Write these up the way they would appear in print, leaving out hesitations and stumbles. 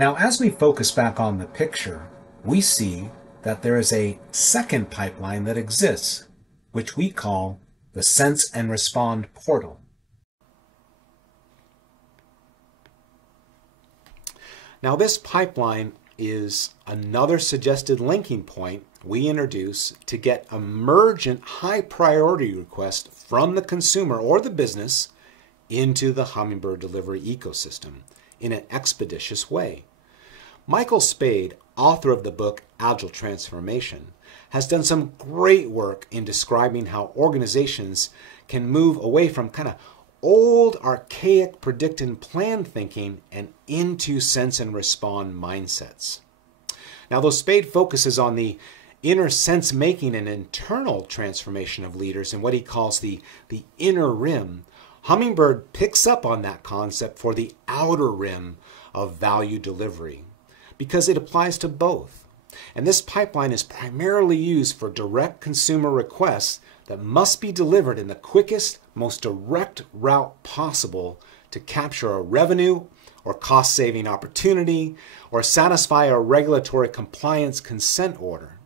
Now, as we focus back on the picture, we see that there is a second pipeline that exists, which we call the Sense and Respond portal. Now, this pipeline is another suggested linking point we introduce to get emergent high priority requests from the consumer or the business into the Hummingbird delivery ecosystem in an expeditious way. Michael Spade, author of the book Agile Transformation, has done some great work in describing how organizations can move away from kind of old, archaic predict and plan thinking and into sense and respond mindsets. Now, though Spade focuses on the inner sense making and internal transformation of leaders in what he calls the inner rim, Hummingbird picks up on that concept for the outer rim of value delivery because it applies to both. And this pipeline is primarily used for direct consumer requests that must be delivered in the quickest, most direct route possible to capture a revenue or cost-saving opportunity or satisfy a regulatory compliance consent order.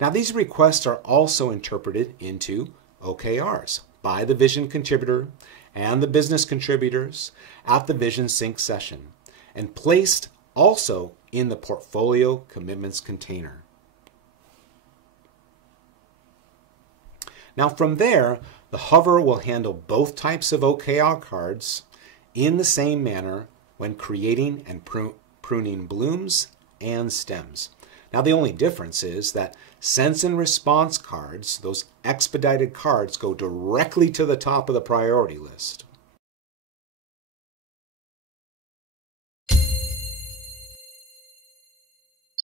Now, these requests are also interpreted into OKRs by the vision contributor and the business contributors at the vision sync session and placed also in the portfolio commitments container. Now, from there, the hover will handle both types of OKR cards in the same manner when creating and pruning blooms and stems. Now, the only difference is that sense and response cards, those expedited cards, go directly to the top of the priority list.